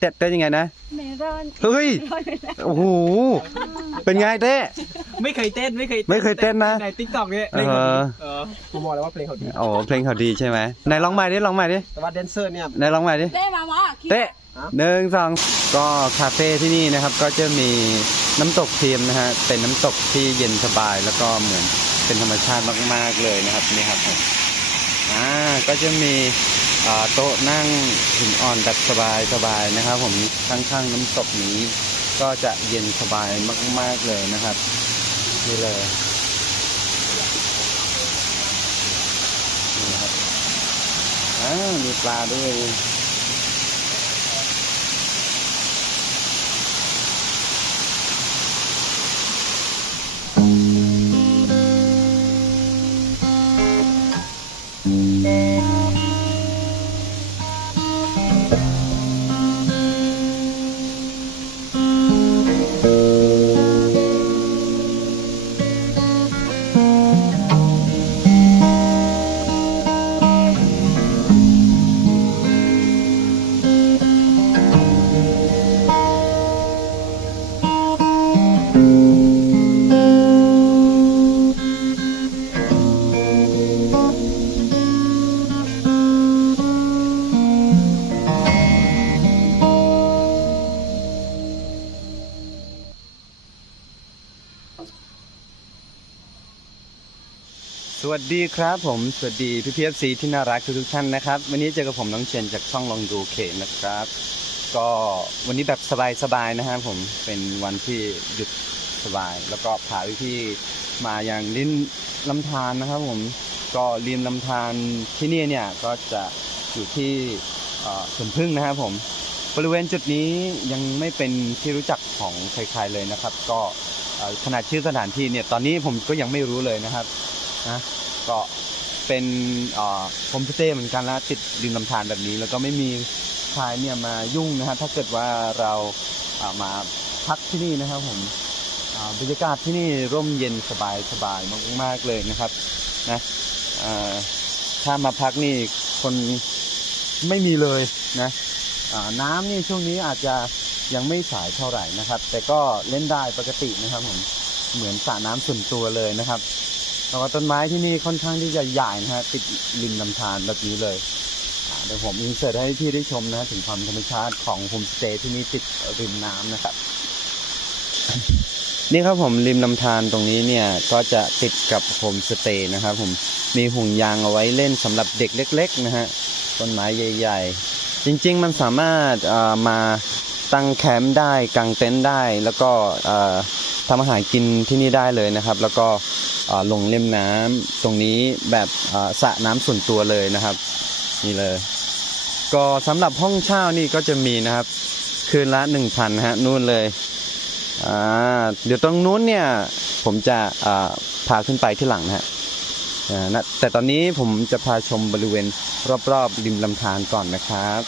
เต้เต้นยังไงนะเมรอนเฮ้ยโอ้โหเป็นไงเต้ ไม่เคยเต้นไม่เคยไม่เคยเต้นนะ ในติ๊กต็อกเนี่ยเออเออกูบอกเลยว่าเพลงเขาดีโอ้เพลงเขาดีใช่ไหมไหนลองใหม่ดิลองใหม่ดิแต่ว่าแดนเซอร์เนี่ยไหนลองใหม่ดิเต้มามาเต้หนึ่งสองก็คาเฟ่ที่นี่นะครับ ก็จะมีน้ำตกเทียมนะฮะเป็นน้ำตกที่เย็นสบายแล้วก็เหมือนเป็นธรรมชาติมากๆเลยนะครับนี่ครับผมอ่าก็จะมีอ่า โต๊ะนั่งหินอ่อนแบบสบายสบายนะครับ ผมข้างๆน้ำตกนี้ ก็จะเย็นสบายมาก ๆเลยนะครับนี่เลยนี่ครับอ้ามีปลาด้วย วัสดีครับผม สวัสดีพี่พีเอฟซีที่น่ารักทุกๆท่านนะครับ วันนี้เจอกับผมน้องเชนจากช่องลองดูเขตนะครับ ก็วันนี้แบบสบายๆนะครับผมเป็นวันที่หยุดสบาย แล้วก็พาพี่ๆมาอย่างลิ้นลำธารนะครับผมก็ริมลำธารที่นี่เนี่ยก็จะอยู่ที่สวนพึ่งนะครับผมบริเวณจุดนี้ยังไม่เป็นที่รู้จักของใครๆเลยนะครับ ก็ขนาดชื่อสถานที่เนี่ยตอนนี้ผมก็ยังไม่รู้เลยนะครับ นะก็เป็นโฮมสเตย์เหมือนกันแล้วติดริมลำธารแบบนี้ แล้วก็ไม่มีใครเนี่ยมายุ่งนะครับถ้าเกิดว่าเราอ่ามาพักที่นี่นะครับผมบรรยากาศที่นี่ร่มเย็นสบายสบายมากๆเลยนะครับนะถ้ามาพักนี่คนไม่มีเลยนะน้ำนี่ช่วงนี้อาจจะยังไม่สายเท่าไหร่นะครับ แต่ก็เล่นได้ปกตินะครับผมเหมือนสระน้ำส่วนตัวเลยนะครับ แล้วก็ต้นไม้ที่นี่ค่อนข้างที่จะใหญ่นะฮะติดริมลำธารแบบนี้เลยเดี๋ยวผมอินเสิร์ตให้พี่ได้ชมนะถึงความธรรมชาติของโฮมสเตย์ที่นี่ติดริมน้ำนะครับ นี่ครับผมริมลำธารตรงนี้เนี่ยก็จะติดกับโฮมสเตย์นะครับผมมีห่วงยางเอาไว้เล่นสำหรับเด็กเล็ก ๆ นะฮะต้นไม้ใหญ่ ๆ จริง ๆ มันสามารถมาตั้งแคมป์ได้กางเต็นท์ได้ แล้วก็ทำอาหารกินที่นี่ได้เลยนะครับ แล้วก็ ลงเล่มน้ำตรงนี้แบบสระน้ำส่วนตัวเลยนะครับ นี่เลย ก็สำหรับห้องเช่านี่ก็จะมีนะครับ คืนละหนึ่งพันฮะนู่นเลยอ่าเดี๋ยวตรงนู้นเนี่ยผมจะพาขึ้นไปที่หลังนะฮะแต่ตอนนี้ผมจะพาชมบริเวณรอบๆริมลำธารก่อนนะครับ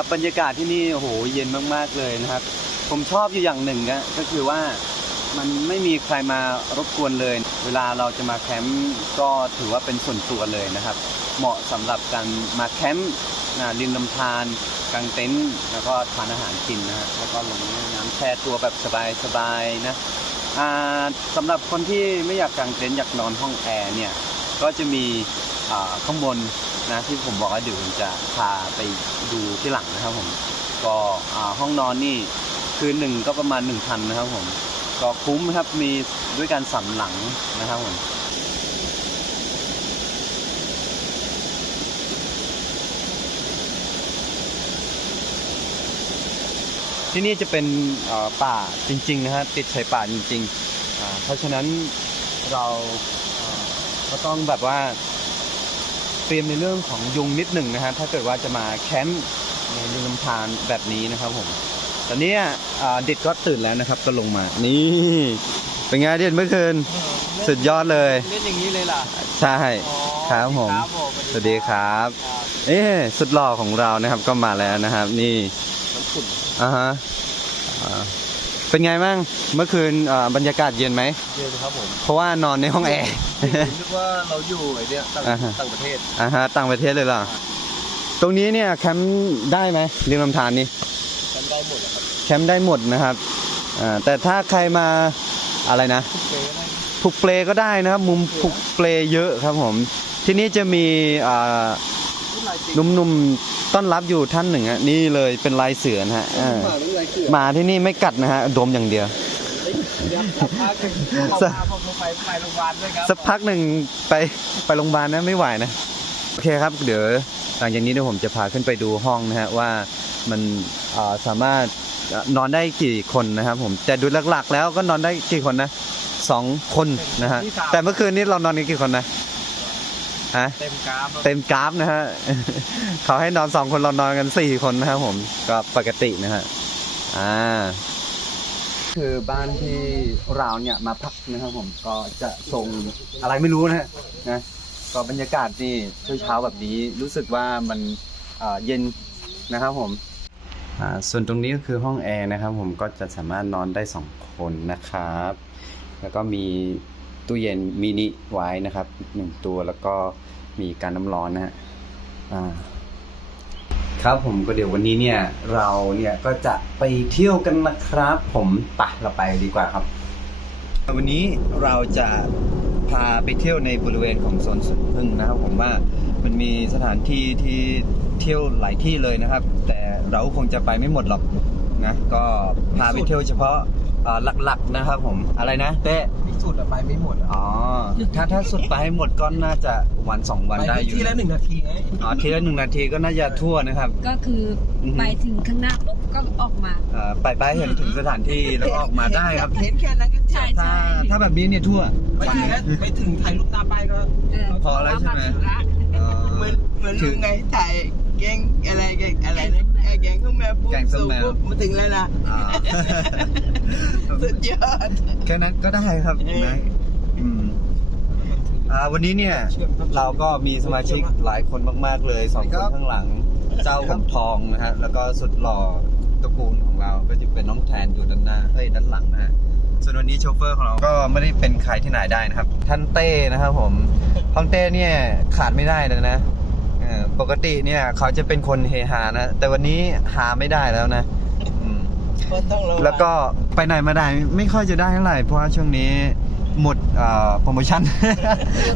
ครับบรรยากาศที่นี่โอ้โหเย็นมากๆเลยนะครับ ผมชอบอยู่อย่างหนึ่งนะก็คือว่ามันไม่มีใครมารบกวนเลย เวลาเราจะมาแคมป์ก็ถือว่าเป็นส่วนตัวเลยนะครับ เหมาะสำหรับการมาแคมป์ริมลำธารกางเต็นท์แล้วก็ทานอาหารกินนะฮะแล้วก็ลงน้ำแช่ตัวแบบสบายๆนะสำหรับคนที่ไม่อยากกางเต็นท์อยากนอนห้องแอร์เนี่ยก็จะมี ข้างบนนะที่ผมบอกว่าเดี๋ยวผมจะพาไปดูที่หลังนะครับผมก็ห้องนอนนี่คือหนึ่งก็ประมาณหนึ่งพันนะครับผมก็คุ้มครับมีด้วยการสำหลังนะครับผมที่นี่จะเป็นป่าจริงๆนะฮะติดชายป่าจริงๆอ่าเพราะฉะนั้นเราเอ่อก็ต้องแบบว่า ตรียมในเรื่องของยุงนิดหนึ่งนะฮะถ้าเกิดว่าจะมาแคมป์ในริมลำธารแบบนี้นะครับผมตอนนี้อ่าเด็ดก็ตื่นแล้วนะครับก็ลงมานี่เป็นไงเด็ดเมื่อคืนนสุดยอดเลยเล่นอย่างนี้เลยล่ะใช่อ๋อครับผมครับผมสวัสดีครับครับเอ๊ะสุดหล่อของเรานะครับก็มาแล้วนะครับ นี่น้ำขุ่นอ่าฮะอ่า เป็นไงบ้างเมื่อคืนอ่าบรรยากาศเย็นไหม เย็นครับผมเพราะว่านอนในห้องแอร์นึกว่าเราอยู่ไอ้เนี่ยต่างอ่าฮะ ต่างประเทศอ่าฮะต่างประเทศเลยเหรอตรงนี้เนี่ยแคมป์ได้ไหมริมลำธารนี่กันได้หมดแล้วครับแคมป์ได้หมดนะครับอ่าแต่ถ้าใครมาอะไรนะ ทุกเปได้ผูกเปลก็ได้นะครับ มุมผูกเปลเยอะครับผม ที่นี่จะมีอ่าทุกลายจริง หนุ่มๆต้อนรับอยู่ท่านหนึ่งฮะนี่เลยเป็นลายเสือนะฮะอ่าหมาหรือลายเสือหมาที่นี่ไม่กัดนะฮะดมอย่างเดียวเฮ้ยเดี๋ยวสักพักหนึ่งเอาสักพาผมลงไปไปโรงพยาบาลด้วยครับสักพักหนึ่งไปไปโรงพยาบาลนะไม่ไหวนะ โอเคครับ เดี๋ยวหลังจากนี้เดี๋ยวผมจะพาขึ้นไปดูห้องนะฮะว่ามันอ่าสามารถอ่านอนได้กี่คนนะครับผมแต่ดูหลักๆ แล้วก็นอนได้กี่คนนะสองคนนะฮะแต่เมื่อคืนนี้เรานอนกันกี่คนนะ ฮะเต็มกราฟเต็มกราฟนะฮะ เขาให้นอนสองคนเรานอนกันสี่คนนะครับผม ก็ปกตินะฮะ อ่า คือบ้านที่เราเนี่ยมาพักนะครับผม ก็จะทรงอะไรไม่รู้นะฮะนะ ก็บรรยากาศนี่เช้าๆแบบนี้รู้สึกว่ามันเอ่อเย็นนะครับผมอ่าส่วนตรงนี้ก็คือห้องแอร์นะครับผมก็จะสามารถนอนได้สองคนนะครับ แล้วก็มี ตู้เย็นมินิไว้นะครับหนึ่งตัวแล้วก็มีการน้ำร้อนนะฮะครับผมก็เดี๋ยววันนี้เนี่ยเราเนี่ยก็จะไปเที่ยวกันนะครับ ผมไปเราไปดีกว่าครับ วันนี้เราจะพาไปเที่ยวในบริเวณของโซนสวนพึ่งนะครับ ผมว่ามันมีสถานที่ที่เที่ยวหลายที่เลยนะครับ แต่เราคงจะไปไม่หมดหรอกนะก็พาไปเที่ยวเฉพาะ อ่อหลักๆนะครับผมอะไรนะเต้มีสุดอะไปไม่หมดอะอ๋อถ้าถ้าสุดไปให้หมดก็น่าจะวันสองวันไปได้อยู่ที่ละหนึ่งนาทีไงอ๋อทีละหนึ่งนาทีก็น่าจะทั่วนะครับ ก็คือออฮึไปถึงข้างหน้าปุ๊บก็ออกมาเอ่อไปไปเห็นถึงสถานที่แล้วก็ออกมาได้ครับเห็นแค่นั้นก็ใช่ถ้าใช่ถ้าแบบนี้เนี่ยทั่วไปถึงแล้วไปถึงถ่ายรูปหน้าป้ายก็เออพอแล้วใช่ไหมาถึงละเอ่อเหมือนเหมือนลุงไงถ่ายแกงอะไรแกงอะไรนะเอ่อ แกงข้าวแมวปุ๊บแกงส้มแมว ปุ๊บมาถึงแล้วนะอ่าสุดยอด แค่นั้นก็ได้ครับนะอืมอ่าวันนี้เนี่ย เราก็มีสมาชิกหลายคนมาก ๆ เลยสองคนข้างหลัง เจ้าของทองนะฮะ แล้วก็สุดหล่อตระกูลของเราก็จะเป็นน้องแทนอยู่ด้านหน้าเอ้ยด้านหลังนะฮะส่วนวันนี้โชเฟอร์ของเราก็ไม่ได้เป็นใครที่ไหนได้นะครับท่านเต้นะครับผมท่านเต้เนี่ยขาดไม่ได้เลยนะเออ ปกติเนี่ย เขาจะเป็นคนเฮฮานะ แต่วันนี้หาไม่ได้แล้วนะอืมก็ต้องระวังแล้วก็ไปไหนมาไหนไม่ค่อยจะได้เท่าไหร่เพราะว่าช่วงนี้หมดเอ่อโปรโมชั่น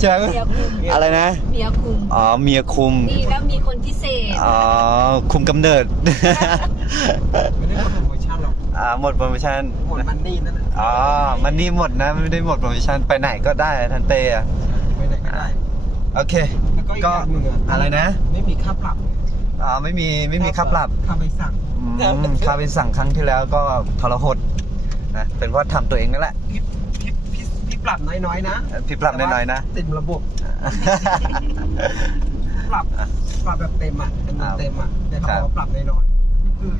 ใช่ไหม เมียคุมอะไรนะ เมียคุมอ๋อเมียคุมนี่แล้วมีคนพิเศษอ๋อ คุมกำเนิด ไม่ได้หมดโปรโมชั่นหรอกอ่าหมดโปรโมชั่น หมดมันนี่นั่นแหละอ๋อ มันนี่หมดนะ ไม่ได้หมดโปรโมชั่น ไปไหนก็ได้ทันเต้อะไปไหนก็ได้ โอเคแล้ว ก็อีกก็อย่างหนึ่งอะอะไรนะไม่มีค่าปรับอ๋อไม่มีไม่มีค่าปรับค่าใบสั่ง อืมค่าไปสั่งครั้งที่แล้วก็ทรหดนะเป็นเพราะทำตัวเองนั่นแหละพี่พี่พี่พี่ปรับน้อยๆนะพี่ปรับน้อยๆนะเต็มระบบ ปรับปรับแบบเต็มอะเป็นเต็มอะแต่เขาบอกว่าปรับน้อยๆก็คือ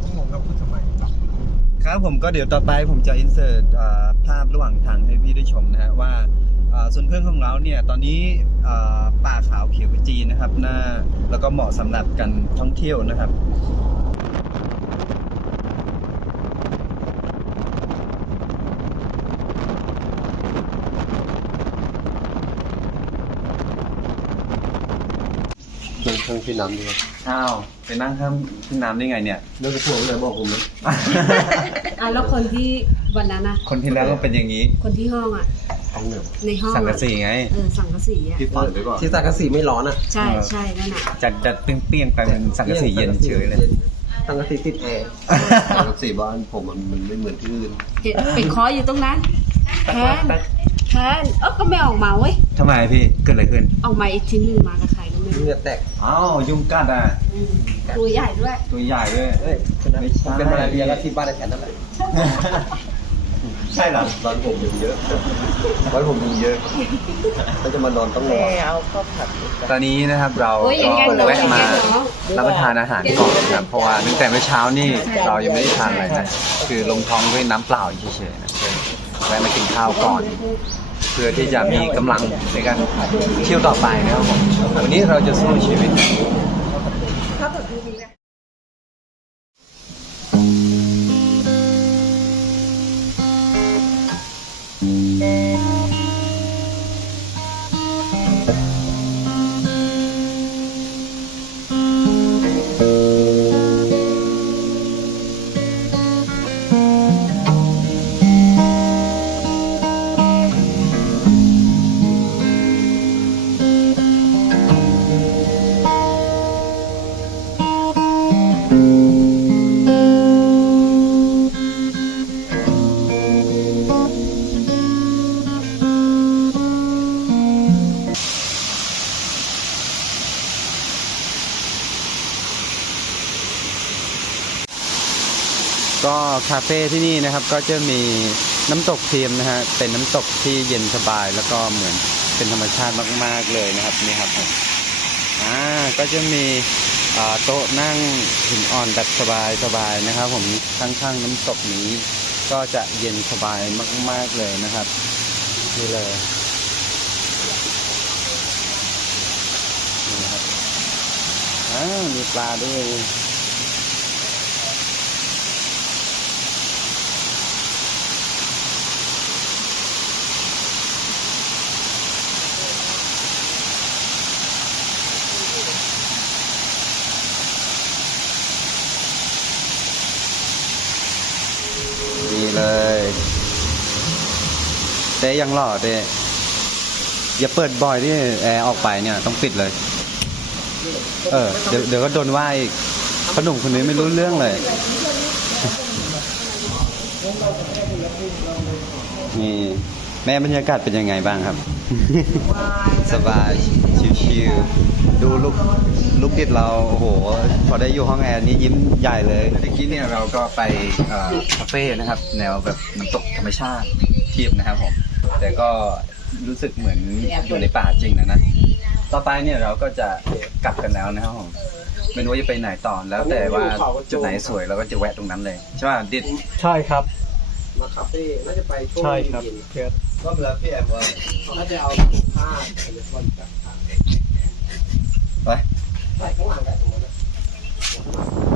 ผมงงแล้วพูดทำไมปรับครับผมก็เดี๋ยวต่อไปผมจะอินเสิร์ตภาพระหว่างทางให้พี่ได้ชมนะฮะว่าอ่า ส่วนเพื่อนของเราเนี่ยตอนนี้อ่าป่าขาวเขียวขจีนะครับน่าแล้วก็เหมาะสำหรับการท่องเที่ยวนะครับเครื่องเครื่องพี่น้ำดีครับอ้าวไปนั่งข้ามขึ้นน้ำได้ไงเนี่ยเรื่องกระปุกเลยบอกผมเลยอะแล้วคนที่วันนั้นนะคนที่แล้วก็เป็นอย่างนี้ คนที่ห้องอะ เอาเหนือในห้องสังกะอะสีไง เออสังกะสีอะที่ฝังไปก่อนที่สังกะสีไม่ร้อนอะใช่ใช่นั่นน่ะจะจะตึ้งเปี้ยงไปเป็นสังกะสีเย็นเฉยเลย สังกะสีติดแอร์สังกะสีบ้านผมมันมันไม่เหมือนที่อื่นเห็นเป็นคออยู่ตรงนั้นแทนแทนเออก็ไม่ออกมาเว้ยทำไมพี่เกิดอะไรขึ้นออกมาอีกทีหนึงมากับใครก็ไม่รู้เหงื่อแตกอ้าวยุงกัดอะอืมตัวใหญ่ด้วย ตัวใหญ่ด้วยเฮ้ยไม่ใช่เป็นมาลาเรียก็ที่บ้านในแผนนั่นแหละ ใช่เหรอบ้านผมยังเยอะบ้านผมยังเยอะถ้าจะมานอนต้องรอเอาข้าวผัดตอนนี้นะครับเราโอ้ยอย่างงั้นก็แวะมาอย่างงั้นเนอะรับประทานอาหารก่อนนะครับเพราะว่าตั้งแต่เมื่อเช้านี่เรายังไม่ได้ทานอะไรนะคือลงท้องด้วยน้ำเปล่าเฉยๆนะแวะมากินข้าวก่อน เพื่อที่จะมีกำลังในการเที่ยวต่อไปนะครับผมวันนี้เราจะสู้ชีวิต ก็คาเฟ่ที่นี่นะครับก็จะมีน้ำตกเทียมนะฮะเป็นน้ำตกที่เย็นสบายแล้วก็เหมือนเป็นธรรมชาติมาก ๆเลยนะครับนี่ครับผมอ่าก็จะมีโต๊ะนั่งหินอ่อนแบบสบายๆนะครับ ผมข้างๆน้ำตกนี้ก็จะเย็นสบายมาก ๆเลยนะครับนี่เลยนี่ครับอ่ามีปลาด้วย ดีเลย เต้ยังหล่อเต้อย่าเปิดบ่อยที่แอร์ออกไปเนี่ยต้องปิดเลย เออเดี๋ยวเดี๋ยวก็โดนว่าอีกขนมคนนี้ไม่รู้เรื่องเลย นี่แม่บรรยากาศเป็นยังไงบ้างครับ สบายชิวๆดูลูกลูกติดเราโอ้โห พอได้อยู่ห้องแอร์นี่ยิ้มใหญ่เลยเมื่อกี้เนี่ยเราก็ไปอ่อคาเฟ่นะครับ แนวแบบน้ำตกธรรมชาติเทียบนะครับผม แต่ก็รู้สึกเหมือนอยู่ในป่าจริงนะนะ ต่อไปเนี่ยเราก็จะกลับกันแล้วนะครับผมไม่รู้ว่าจะไปไหนต่อแล้วแต่ว่าจุดไหนสวยเราก็จะแวะตรงนั้นเลยใช่ป่ะดิดใช่ครับ มาคาเฟ่น่าจะไปช่วงใช่ครับเย็นเพื่อนก็แล้วพี่แอมว่าๆเขาน่าจะเอาผ้าหรือวันจับผ้าไปใส่ข้างหลังแต่ตรงนั้น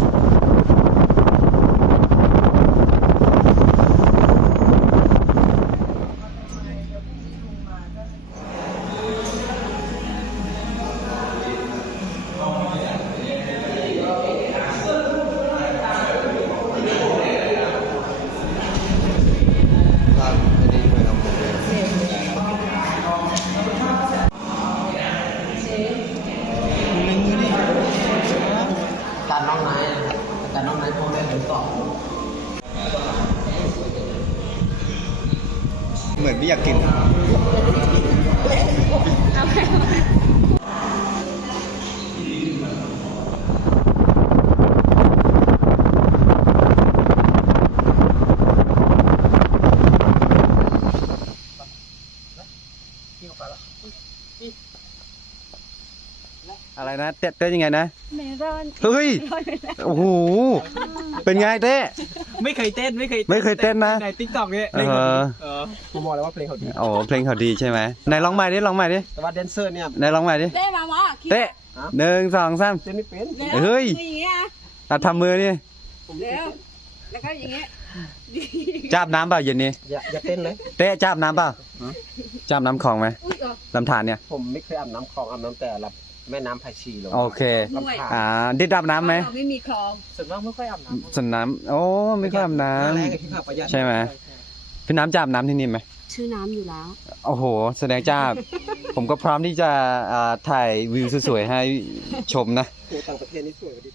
เหมือนไม่อยากกิน อะไรนะเต้เต้ยังไงนะ เมรอนเฮ้ย โอ้โห เป็นไงเต้ ไม่เคยเต้นไม่เคยไม่เคยเต้นนะ ในติ๊กต็อกเนี่ยเออเออผมบอกเลยว่าเพลงเขาดีโอ้เพลงเขาดีใช่ไหมไหนลองใหม่ดิลองใหม่ดิแต่ว่าแดนเซอร์เนี่ยไหนลองใหม่ดิเต้มามาเต้หนึ่งสองสามเต้นไม่เป็นเฮ้ยอย่างเงี้ยอะทำมือนี่เร็วแล้วก็อย่างเงี้ยจับน้ำเปล่าเย็นนี้อย่าอย่าเต้นเลยเต้จับน้ำเปล่าจับน้ำคลองไหมอุ้ยเออลำธารเนี่ยผมไม่เคยอาบน้ำคลองอาบน้ำแต่รับ แม่น้ำพาชีลงโอเค ลำธารอ่าดิดดับน้ำไหมเราไม่มีคลอง ส่วนมากไม่ค่อยอาบน้ำส่วนน้ำโอ้ไม่ค่อยอาบน้หาแรงกับที่ขับประหยัดำใช่ไหมพี่น้ำจับน้ำที่นี่ไหมชื่อน้ำอยู่แล้ว โอ้โห แสดงจ้าบผมก็พร้อมที่จะอ่าถ่ายวิวสวยๆให้ชมนะโอ้ต่างประเทศนี่สวยกว่าดี